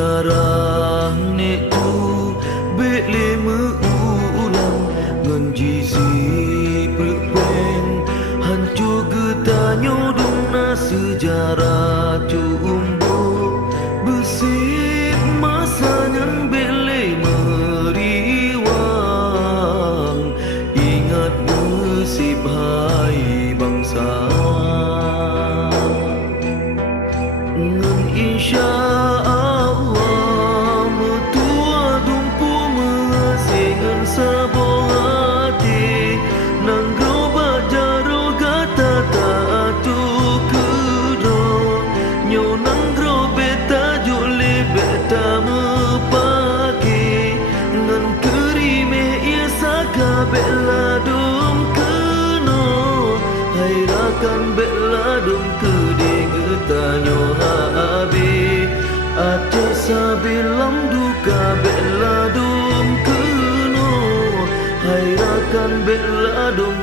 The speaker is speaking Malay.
sejarah nek tu bele meulang ngan jisi perpeng hancur getanyo dona sejarah cumbo besip masanya bele meriwang ingat besip hai bangsa ngan insya bela dum keno hai rakan bela dum kede getanyo habe ate sabilam duka bela dum keno hai rakan bela dum